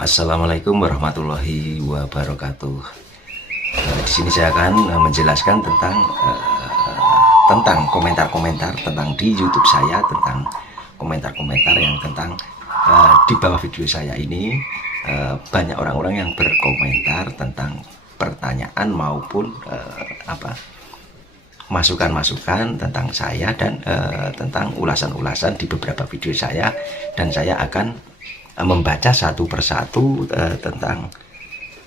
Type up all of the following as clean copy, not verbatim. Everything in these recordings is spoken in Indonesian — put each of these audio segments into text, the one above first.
Assalamualaikum warahmatullahi wabarakatuh. Di sini saya akan menjelaskan tentang komentar-komentar tentang di YouTube saya, tentang komentar-komentar yang tentang di bawah video saya ini. Banyak orang-orang yang berkomentar tentang pertanyaan maupun masukan-masukan tentang saya dan tentang ulasan-ulasan di beberapa video saya, dan saya akan membaca satu persatu tentang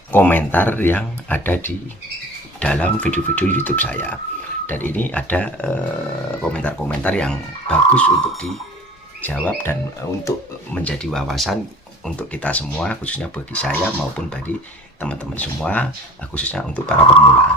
komentar yang ada di dalam video-video YouTube saya. Dan ini ada komentar-komentar yang bagus untuk dijawab dan untuk menjadi wawasan untuk kita semua, khususnya bagi saya maupun bagi teman-teman semua, khususnya untuk para pemula.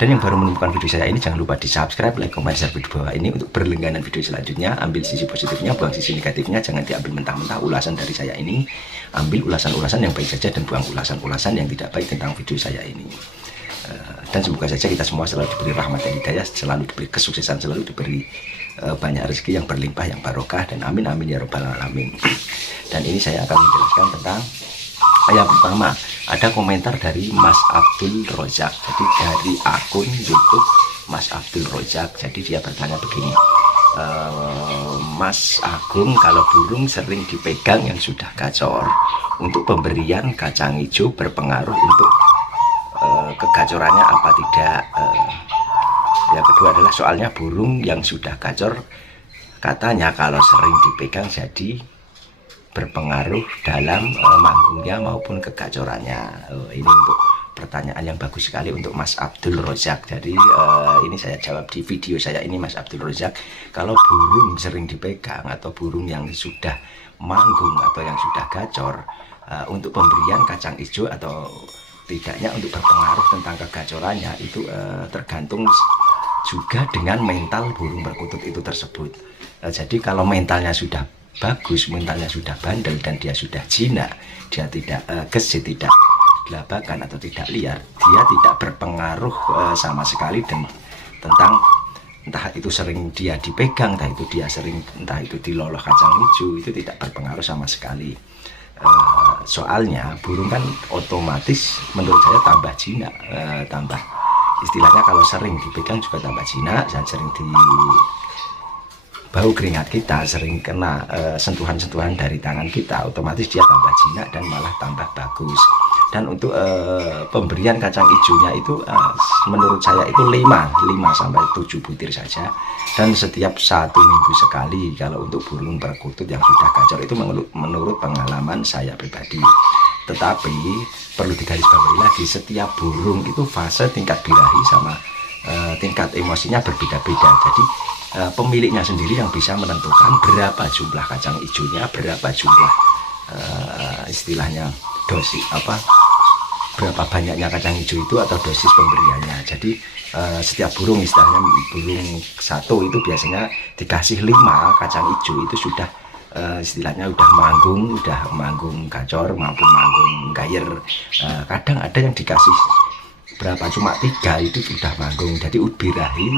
Dan yang baru menemukan video saya ini, jangan lupa di subscribe, like, comment, share video bawah ini untuk berlangganan video selanjutnya. Ambil sisi positifnya, buang sisi negatifnya, jangan diambil mentah-mentah ulasan dari saya ini. Ambil ulasan-ulasan yang baik saja dan buang ulasan-ulasan yang tidak baik tentang video saya ini. Dan semoga saja kita semua selalu diberi rahmat dan hidayah, selalu diberi kesuksesan, selalu diberi banyak rezeki yang berlimpah, yang barokah, dan amin amin ya robbal alamin. Dan ini saya akan menjelaskan tentang yang pertama, ada komentar dari Mas Abdul Rozak. Jadi dari akun YouTube Mas Abdul Rozak. Jadi dia bertanya begini, Mas Agung, kalau burung sering dipegang yang sudah gacor, untuk pemberian kacang hijau berpengaruh untuk kegacorannya apa tidak? Yang kedua adalah soalnya burung yang sudah gacor katanya kalau sering dipegang jadi berpengaruh dalam manggungnya maupun kegacorannya. Ini untuk pertanyaan yang bagus sekali untuk Mas Abdul Rozak. Jadi ini saya jawab di video saya ini, Mas Abdul Rozak. Kalau burung sering dipegang atau burung yang sudah manggung atau yang sudah gacor, untuk pemberian kacang hijau atau tidaknya untuk berpengaruh tentang kegacorannya itu tergantung juga dengan mental burung perkutut itu tersebut. Jadi kalau mentalnya sudah bagus, mentalnya sudah bandel dan dia sudah jinak, dia tidak gesit, tidak gelabakan atau tidak liar, dia tidak berpengaruh sama sekali dan tentang entah itu sering dia dipegang, entah itu diloloh kacang hijau, itu tidak berpengaruh sama sekali. Soalnya burung kan otomatis menurut saya tambah jinak, tambah istilahnya kalau sering dipegang juga tambah jinak, dan sering di bau keringat kita, sering kena sentuhan-sentuhan dari tangan kita, otomatis dia tambah jinak dan malah tambah bagus. Dan untuk pemberian kacang hijaunya itu menurut saya itu 5 sampai 7 butir saja, dan setiap 1 minggu sekali kalau untuk burung perkutut yang sudah gacor, itu menurut pengalaman saya pribadi. Tetapi perlu digarisbawahi lagi, setiap burung itu fase tingkat birahi sama tingkat emosinya berbeda-beda. Jadi pemiliknya sendiri yang bisa menentukan berapa jumlah kacang hijaunya, berapa jumlah istilahnya dosis berapa banyaknya kacang hijau itu atau dosis pemberiannya. Jadi setiap burung, istilahnya burung satu itu biasanya dikasih 5 kacang hijau itu sudah istilahnya udah manggung gacor maupun manggung gayer. Kadang ada yang dikasih berapa cuma 3 itu sudah manggung. Jadi birahi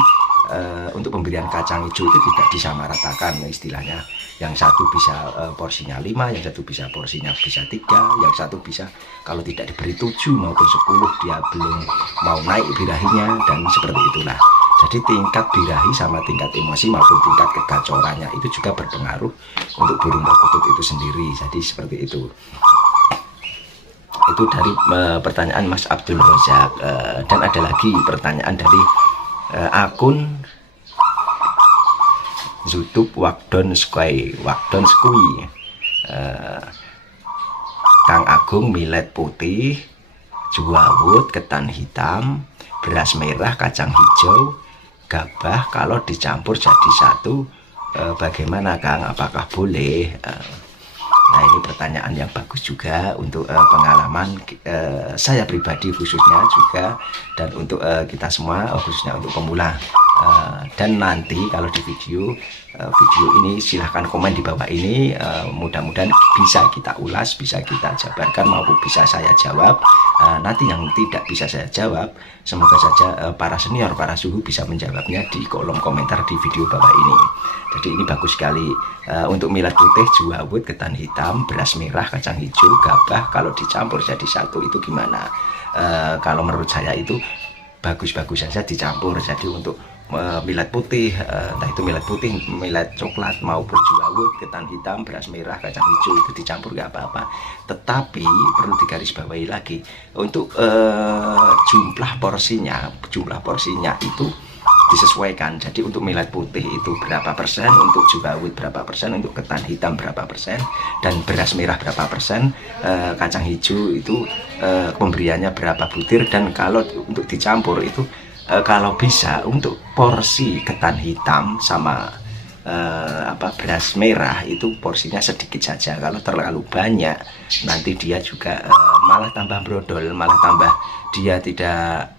untuk pemberian kacang hijau itu tidak disamaratakan istilahnya. Yang satu bisa porsinya 5, yang satu bisa porsinya bisa 3, yang satu bisa kalau tidak diberi 7 maupun 10 dia belum mau naik birahinya, dan seperti itulah. Jadi tingkat birahi sama tingkat emosi maupun tingkat kegacorannya itu juga berpengaruh untuk burung perkutut itu sendiri. Jadi seperti itu. Itu dari pertanyaan Mas Abdul Rozak. Dan ada lagi pertanyaan dari akun YouTube Wakdon Skui. Kang Agung, millet putih, juawut, ketan hitam, beras merah, kacang hijau, gabah kalau dicampur jadi satu, bagaimana Kang? Apakah boleh? Nah, ini pertanyaan yang bagus juga untuk pengalaman saya pribadi khususnya juga, dan untuk kita semua khususnya untuk pemula. Dan nanti kalau di video ini silahkan komen di bawah ini, mudah-mudahan bisa kita ulas, bisa kita jabarkan maupun bisa saya jawab. Nanti yang tidak bisa saya jawab, semoga saja para senior, para suhu bisa menjawabnya di kolom komentar di video bawah ini. Jadi ini bagus sekali untuk millet putih, juawut, ketan hitam, beras merah, kacang hijau, gabah, kalau dicampur jadi satu itu gimana? Kalau menurut saya itu bagus-bagus saja dicampur. Jadi untuk millet putih, entah itu millet putih, millet coklat maupun juawut, ketan hitam, beras merah, kacang hijau itu dicampur nggak apa-apa. Tetapi perlu digarisbawahi lagi untuk jumlah porsinya itu disesuaikan. Jadi untuk millet putih itu berapa persen, untuk juawut berapa persen, untuk ketan hitam berapa persen, dan beras merah berapa persen, kacang hijau itu pemberiannya berapa butir. Dan kalau untuk dicampur itu kalau bisa untuk porsi ketan hitam sama beras merah itu porsinya sedikit saja. Kalau terlalu banyak nanti dia juga malah tambah brodol, malah tambah dia tidak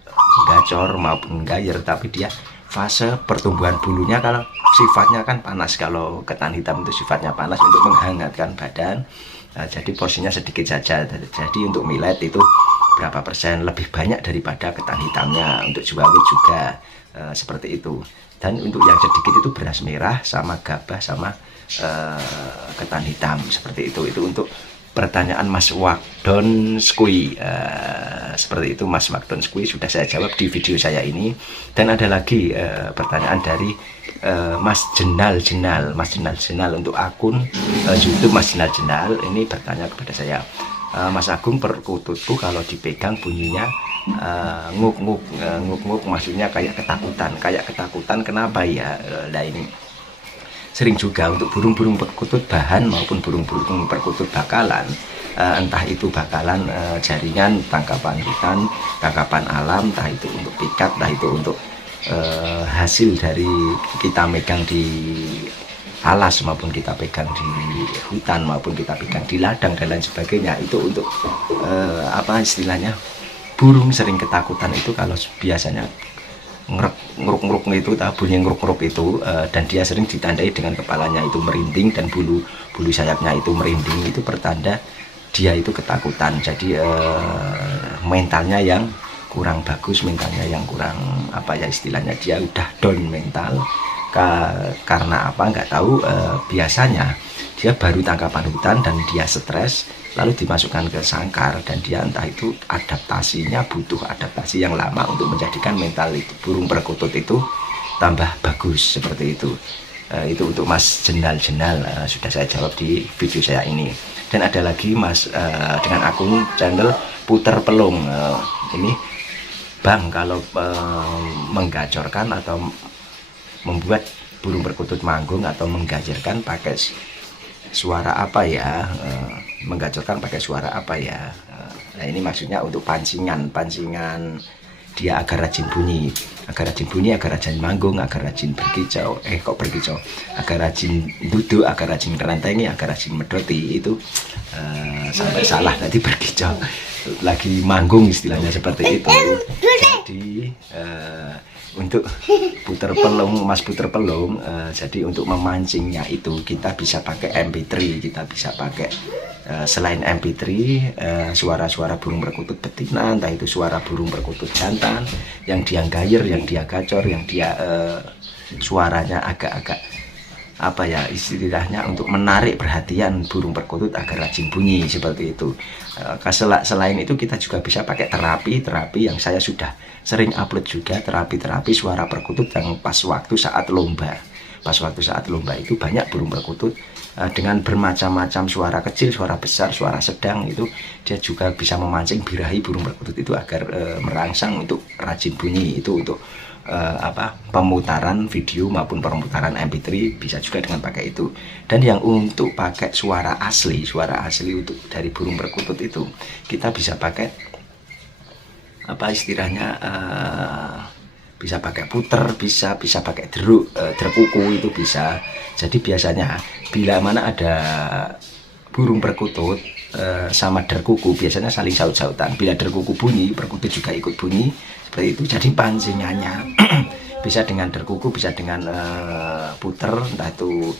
gacor maupun gayer, tapi dia fase pertumbuhan bulunya kalau sifatnya kan panas. Kalau ketan hitam itu sifatnya panas untuk menghangatkan badan. Jadi porsinya sedikit saja. Jadi untuk millet itu berapa persen lebih banyak daripada ketan hitamnya. Untuk juawut juga seperti itu. Dan untuk yang sedikit itu beras merah sama gabah sama ketan hitam seperti itu. Itu untuk pertanyaan Mas Wagdon Skui. Seperti itu Mas Wagdon Skui, sudah saya jawab di video saya ini. Dan ada lagi pertanyaan dari Mas Jenal untuk akun YouTube Mas Jenal ini bertanya kepada saya, Mas Agung, perkututku kalau dipegang bunyinya nguk-nguk, maksudnya kayak ketakutan, kenapa ya? Nah ini sering juga untuk burung-burung perkutut bahan maupun burung-burung perkutut bakalan, entah itu bakalan jaringan, tangkapan hutan, tangkapan alam, entah itu untuk pikat, entah itu untuk hasil dari kita megang di alas maupun kita pegang di hutan maupun kita pegang di ladang dan lain sebagainya. Itu untuk istilahnya burung sering ketakutan itu kalau biasanya ngeruk-ngeruk itu, bunyi ngeruk-ngeruk itu, dan dia sering ditandai dengan kepalanya itu merinding dan bulu sayapnya itu merinding, itu pertanda dia itu ketakutan. Jadi mentalnya yang kurang bagus, mentalnya yang kurang istilahnya dia udah down mental. Karena apa nggak tahu, biasanya dia baru tangkapan hutan dan dia stres lalu dimasukkan ke sangkar, dan dia entah itu adaptasinya butuh adaptasi yang lama untuk menjadikan mental itu burung perkutut itu tambah bagus seperti itu. Itu untuk Mas Jenal, sudah saya jawab di video saya ini. Dan ada lagi Mas dengan akun channel Puter Pelung, ini Bang, kalau menggacorkan atau membuat burung perkutut manggung atau menggajarkan pakai suara apa ya? Menggacorkan pakai suara apa ya? Nah ini maksudnya untuk pancingan dia agar rajin bunyi, agar rajin manggung, agar rajin berkicau, agar rajin duduk, agar rajin kerantengi, agar rajin medoti. Itu sampai salah tadi berkicau lagi manggung istilahnya seperti itu. Jadi untuk Mas puter pelung, jadi untuk memancingnya itu kita bisa pakai MP3, kita bisa pakai selain MP3 suara-suara burung perkutut betina, entah itu suara burung perkutut jantan yang dia gayer, yang dia gacor, yang dia suaranya agak-agak istilahnya untuk menarik perhatian burung perkutut agar rajin bunyi seperti itu. Selain itu kita juga bisa pakai terapi yang saya sudah sering upload juga, terapi suara perkutut yang pas waktu saat lomba. Pas waktu saat lomba itu banyak burung perkutut dengan bermacam-macam suara kecil, suara besar, suara sedang, itu dia juga bisa memancing birahi burung perkutut itu agar merangsang untuk rajin bunyi. Itu untuk pemutaran video maupun pemutaran MP3 bisa juga dengan pakai itu. Dan yang untuk pakai suara asli untuk dari burung perkutut itu kita bisa pakai istilahnya bisa pakai puter, bisa pakai derkuku itu bisa. Jadi biasanya bila mana ada burung perkutut sama derkuku biasanya saling saut-sautan. Bila derkuku bunyi, perkutut juga ikut bunyi seperti itu. Jadi pancingannya bisa dengan derkuku, bisa dengan puter, entah itu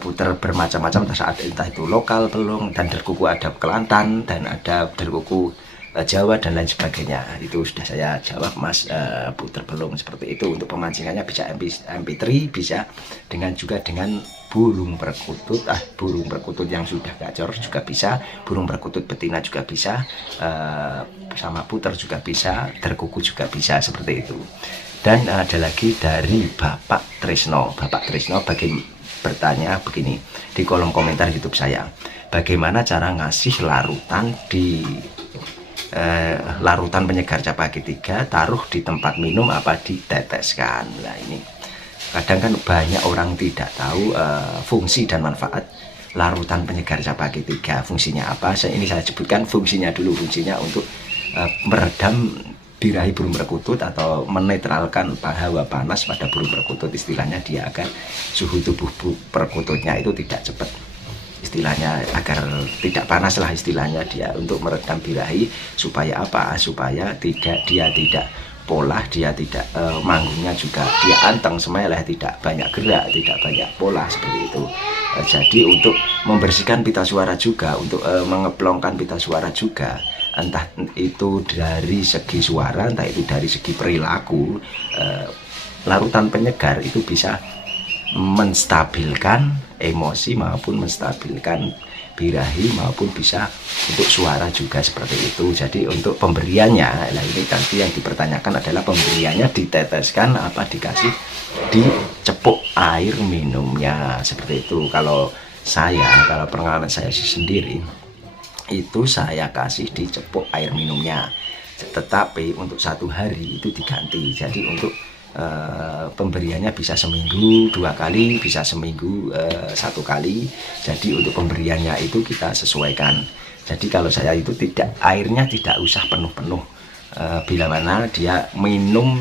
puter bermacam-macam, entah itu lokal, pelung, dan derkuku ada Kelantan, dan ada derkuku Jawa dan lain sebagainya. Itu sudah saya jawab, Mas. Puter belum seperti itu. Untuk pemancingannya bisa MP3, bisa juga dengan burung perkutut, burung perkutut yang sudah gacor juga bisa, burung perkutut betina juga bisa, sama puter juga bisa, derkuku juga bisa, seperti itu. Dan ada lagi dari Bapak Trisno. Bapak Trisno bertanya begini di kolom komentar YouTube saya, bagaimana cara ngasih larutan di larutan penyegar Capaki 3, taruh di tempat minum apa diteteskan. Nah, ini kadang kan banyak orang tidak tahu fungsi dan manfaat larutan penyegar Capaki 3. Fungsinya apa? Ini saya sebutkan fungsinya dulu. Fungsinya untuk meredam birahi burung perkutut atau menetralkan hawa panas pada burung perkutut, istilahnya dia agar suhu tubuh perkututnya itu tidak cepat, istilahnya agar tidak panas lah, istilahnya dia untuk meredam birahi. Supaya apa? Supaya dia tidak pola, dia tidak manggungnya juga dia anteng semelah, tidak banyak gerak, tidak banyak pola, seperti itu. Jadi untuk membersihkan pita suara juga, untuk mengeplongkan pita suara juga, entah itu dari segi suara, entah itu dari segi perilaku, larutan penyegar itu bisa menstabilkan emosi maupun menstabilkan birahi, maupun bisa untuk suara juga, seperti itu. Jadi untuk pemberiannya, nah ini tadi yang dipertanyakan adalah pemberiannya diteteskan apa dikasih dicepuk air minumnya, seperti itu. Kalau pengalaman saya sendiri itu saya kasih dicepuk air minumnya, tetapi untuk 1 hari itu diganti. Jadi untuk pemberiannya bisa seminggu 2 kali, bisa seminggu 1 kali. Jadi untuk pemberiannya itu kita sesuaikan. Jadi kalau saya itu airnya tidak usah penuh-penuh, bila mana dia minum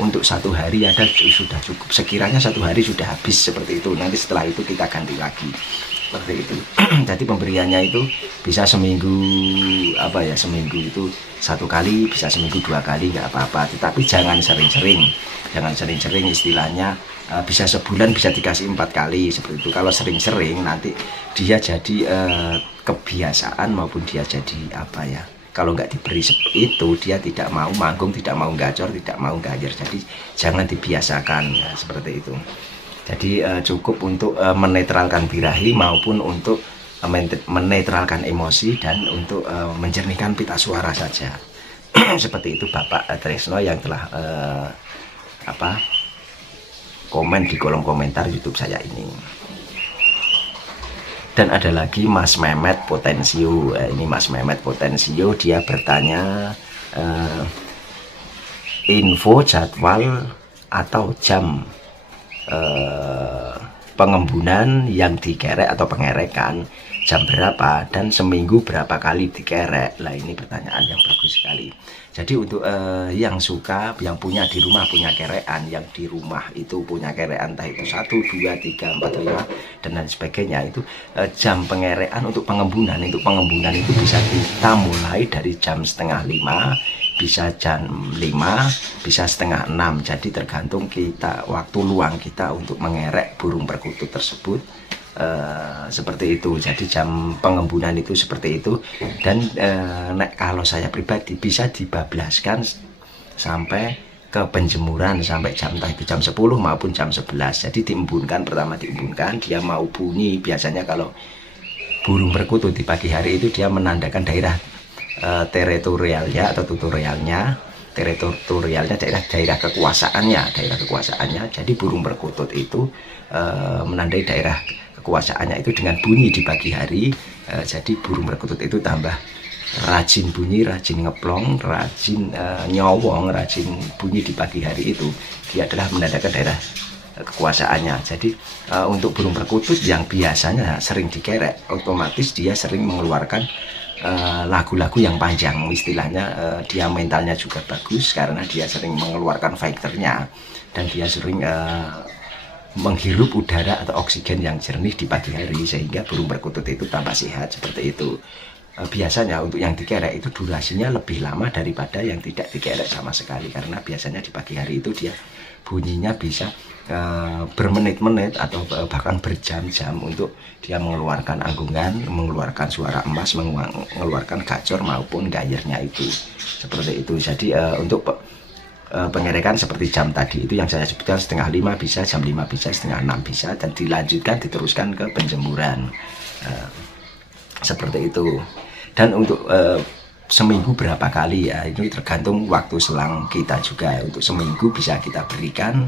untuk 1 hari ada sudah cukup. Sekiranya 1 hari sudah habis, seperti itu, nanti setelah itu kita ganti lagi, seperti itu. Jadi pemberiannya itu bisa seminggu, seminggu itu 1 kali, bisa seminggu 2 kali, nggak apa-apa, tetapi jangan sering-sering, istilahnya bisa sebulan bisa dikasih 4 kali, seperti itu. Kalau sering-sering nanti dia jadi kebiasaan, maupun dia jadi kalau nggak diberi itu dia tidak mau manggung, tidak mau gacor, tidak mau gajer. Jadi jangan dibiasakan, ya, seperti itu. Jadi cukup untuk menetralkan birahi, maupun untuk menetralkan emosi, dan untuk menjernihkan pita suara saja. Seperti itu Bapak Trisno yang telah komen di kolom komentar YouTube saya ini. Dan ada lagi Mas Mehmet Potensio. Ini Mas Mehmet Potensio, dia bertanya info jadwal atau jam pengembunan yang dikerek atau pengerekan jam berapa, dan seminggu berapa kali dikerek. Lah ini pertanyaan yang bagus sekali. Jadi untuk yang punya di rumah, punya kerekan, yang di rumah itu punya kerekan entah itu 1, 2, 3, 4, 5 dan lain sebagainya, itu jam pengerekan untuk pengembunan itu bisa kita mulai dari jam 4:30, bisa jam 5, bisa 5:30. Jadi tergantung kita, waktu luang kita untuk mengerek burung perkutut tersebut, seperti itu. Jadi jam pengembunan itu seperti itu. Dan kalau saya pribadi bisa dibablaskan sampai ke penjemuran, sampai jam entah itu jam 10 maupun jam 11. Jadi diembunkan, pertama diembunkan, dia mau bunyi. Biasanya kalau burung perkutut di pagi hari itu dia menandakan daerah teritorialnya atau tutorialnya, daerah kekuasaannya. Jadi burung perkutut itu menandai daerah kekuasaannya itu dengan bunyi di pagi hari. Jadi burung perkutut itu tambah rajin bunyi, rajin ngeplong, rajin nyowong, rajin bunyi di pagi hari itu. Dia adalah menandakan daerah kekuasaannya. Jadi untuk burung perkutut yang biasanya sering dikerek, otomatis dia sering mengeluarkan lagu-lagu yang panjang, istilahnya dia mentalnya juga bagus karena dia sering mengeluarkan fighternya, dan dia sering menghirup udara atau oksigen yang jernih di pagi hari, sehingga burung perkutut itu tambah sehat, seperti itu. biasanya untuk yang dikerek itu durasinya lebih lama daripada yang tidak dikerek sama sekali, karena biasanya di pagi hari itu dia bunyinya bisa bermenit-menit atau bahkan berjam-jam untuk dia mengeluarkan anggungan, mengeluarkan suara emas, mengeluarkan gacor maupun gayernya itu seperti itu. Jadi untuk pengerekan seperti jam tadi itu yang saya sebutkan, 4:30 bisa, jam 5 bisa, 5:30 bisa, dan dilanjutkan diteruskan ke penjemuran seperti itu. Dan untuk seminggu berapa kali ya, ini tergantung waktu selang kita juga. Untuk seminggu bisa kita berikan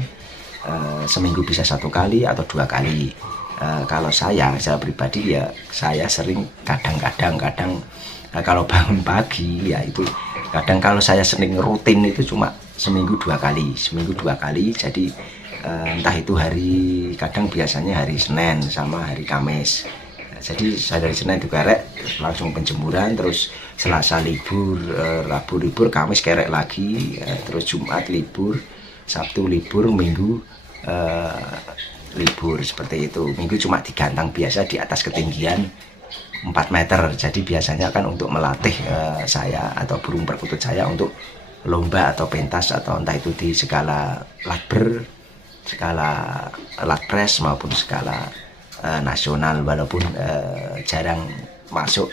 seminggu bisa 1 kali atau 2 kali. Kalau saya pribadi ya, saya sering kadang kalau bangun pagi ya itu kadang, kalau saya sering rutin itu cuma seminggu 2 kali, jadi entah itu hari, kadang biasanya hari Senin sama hari Kamis. Jadi saya dari Senin dikerek langsung penjemuran, terus Selasa libur, Rabu libur, Kamis kerek lagi, terus Jumat libur, Sabtu libur, Minggu libur, seperti itu. Minggu cuma digantang biasa di atas ketinggian 4 meter. Jadi biasanya kan untuk melatih saya atau burung perkutut saya untuk lomba atau pentas atau entah itu di skala latber, skala latpres maupun skala nasional, walaupun jarang masuk,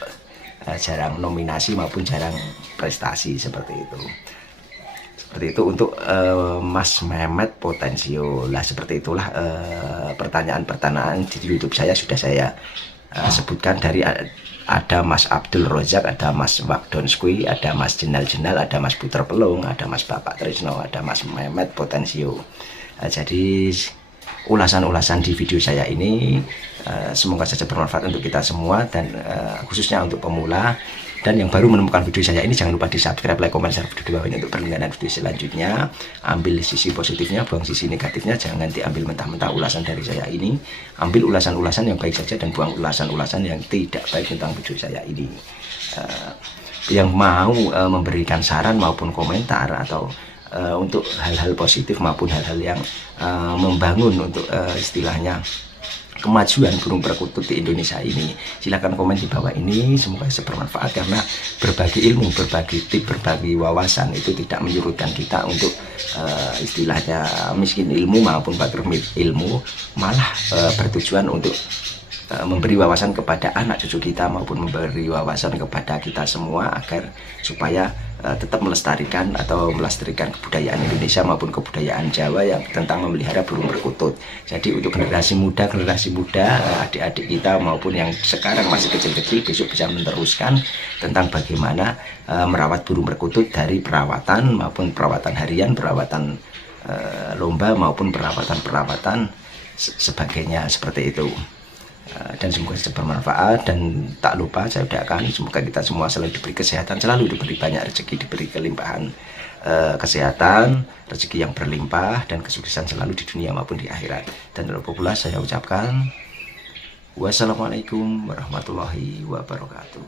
jarang nominasi maupun jarang prestasi seperti itu. Seperti itu untuk Mas Mehmet Potensio. Lah seperti itulah pertanyaan-pertanyaan di YouTube saya sudah saya sebutkan. Dari ada Mas Abdul Rozak, ada Mas Wagdonskui, ada Mas Jenal, ada Mas Puter Pelung, ada Mas Bapak Trisno, ada Mas Mehmet Potensio. Jadi ulasan-ulasan di video saya ini semoga saja bermanfaat untuk kita semua, dan khususnya untuk pemula. Dan yang baru menemukan video saya ini, jangan lupa di subscribe, like, komen, share video di bawah ini untuk berlangganan video selanjutnya. Ambil sisi positifnya, buang sisi negatifnya, jangan diambil mentah-mentah ulasan dari saya ini. Ambil ulasan-ulasan yang baik saja dan buang ulasan-ulasan yang tidak baik tentang video saya ini. Yang mau memberikan saran maupun komentar atau untuk hal-hal positif maupun hal-hal yang membangun untuk istilahnya kemajuan burung perkutut di Indonesia ini, silahkan komen di bawah ini. Semoga bermanfaat, karena berbagi ilmu, berbagi tip, berbagi wawasan itu tidak menyurutkan kita untuk istilahnya miskin ilmu maupun batur ilmu, malah bertujuan untuk memberi wawasan kepada anak cucu kita maupun memberi wawasan kepada kita semua, agar supaya tetap melestarikan kebudayaan Indonesia maupun kebudayaan Jawa yang tentang memelihara burung perkutut. Jadi untuk generasi muda, adik-adik kita maupun yang sekarang masih kecil-kecil, besok bisa meneruskan tentang bagaimana merawat burung perkutut, dari perawatan maupun perawatan harian, perawatan lomba maupun perawatan sebagainya, seperti itu. Dan semoga bermanfaat, dan tak lupa saya ucapkan semoga kita semua selalu diberi kesehatan, selalu diberi banyak rezeki, diberi kelimpahan kesehatan, rezeki yang berlimpah, dan kesuksesan selalu di dunia maupun di akhirat. Dan terlebih pula saya ucapkan wassalamualaikum warahmatullahi wabarakatuh.